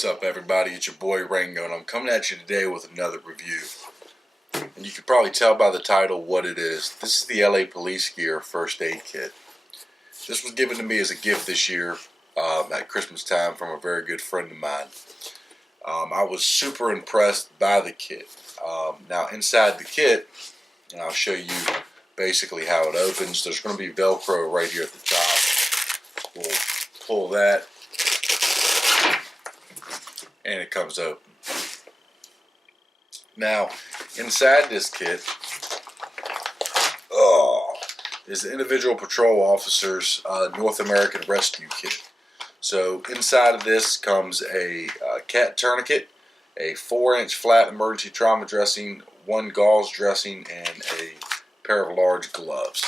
What's up, everybody? It's your boy Rango, and I'm coming at you today with another review. And you can probably tell by the title what it is. This is the LA Police Gear First Aid Kit. This was given to me as a gift this year at Christmas time from a very good friend of mine. I was super impressed by the kit. Now inside the kit, and I'll show you basically how it opens. There's going to be Velcro right here at the top. We'll pull that, and it comes open. Now, inside this kit is the Individual Patrol Officers North American Rescue Kit. So inside of this comes a cat tourniquet, a 4-inch flat emergency trauma dressing, 1 gauze dressing, and a pair of large gloves.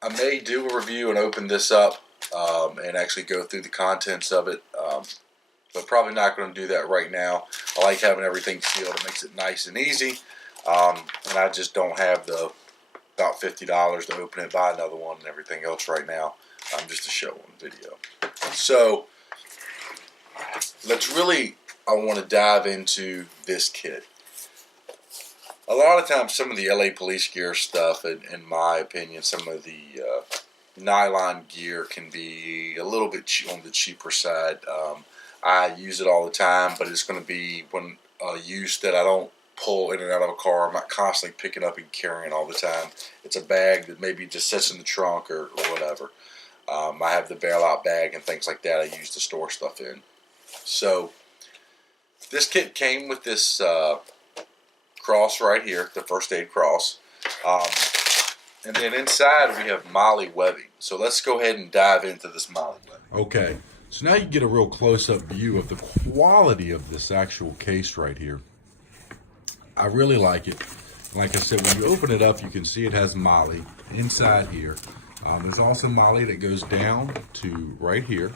I may do a review and open this up and actually go through the contents of it, but probably not going to do that right now. I like having everything sealed. It makes it nice and easy, and I just don't have the about $50 to open it, buy another one, and everything else right now. Just a show on video. So I want to dive into this kit. A lot of times some of the LA Police Gear stuff, in my opinion, some of the nylon gear can be a little bit on the cheaper side. I use it all the time, but it's going to be when use that I don't pull in and out of a car. I'm not constantly picking up and carrying all the time. It's a bag that maybe just sits in the trunk or whatever. I have the bailout bag and things like that I use to store stuff in. So this kit came with this cross right here, the first aid cross. And then inside we have MOLLE webbing. So let's go ahead and dive into this MOLLE webbing. Okay, so now you get a real close-up view of the quality of this actual case right here. I really like it. Like I said, when you open it up, you can see it has MOLLE inside here. There's also MOLLE that goes down to right here.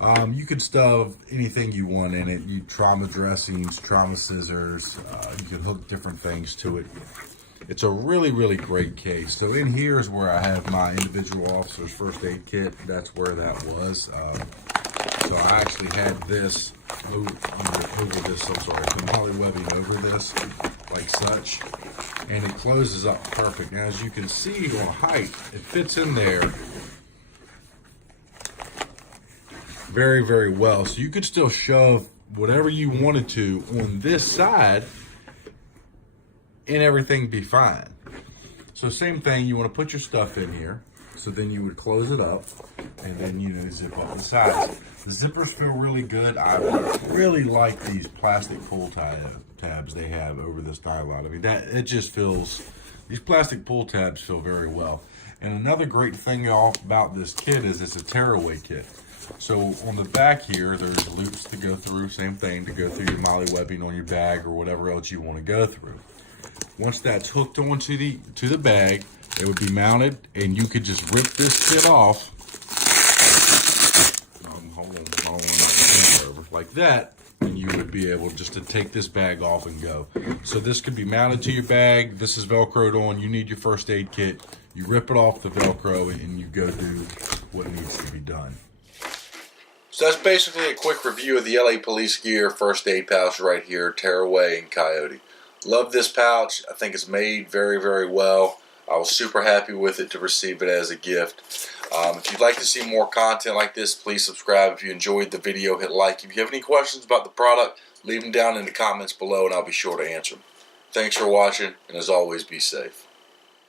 You can stuff anything you want in it. You trauma dressings, trauma scissors. You can hook different things to it. It's a really, really great case. So in here is where I have my Individual Officer's First Aid Kit. That's where that was. So I actually had this over this. I'm sorry, the MOLLE webbing over this, like such, and it closes up perfect. Now, as you can see on height, it fits in there very, very well. So you could still shove whatever you wanted to on this side and everything be fine. So same thing, you want to put your stuff in here. So then you would close it up and then zip up the sides. The zippers feel really good. I really like these plastic pull tabs they have over this nylon. I mean, these plastic pull tabs feel very well. And another great thing about this kit is it's a tearaway kit. So on the back here, there's loops to go through, same thing, to go through your MOLLE webbing on your bag or whatever else you want to go through. Once that's hooked onto the bag, it would be mounted, and you could just rip this kit off. Like that, and you would be able just to take this bag off and go. So this could be mounted to your bag. This is Velcroed on. You need your first aid kit. You rip it off the Velcro, and you go do what needs to be done. So that's basically a quick review of the LA Police Gear First Aid Pouch right here, Tearaway and Coyote. Love this pouch. I think it's made very, very well. I was super happy with it to receive it as a gift. If you'd like to see more content like this, please subscribe. If you enjoyed the video, hit like. If you have any questions about the product, leave them down in the comments below and I'll be sure to answer them. Thanks for watching, and as always, be safe.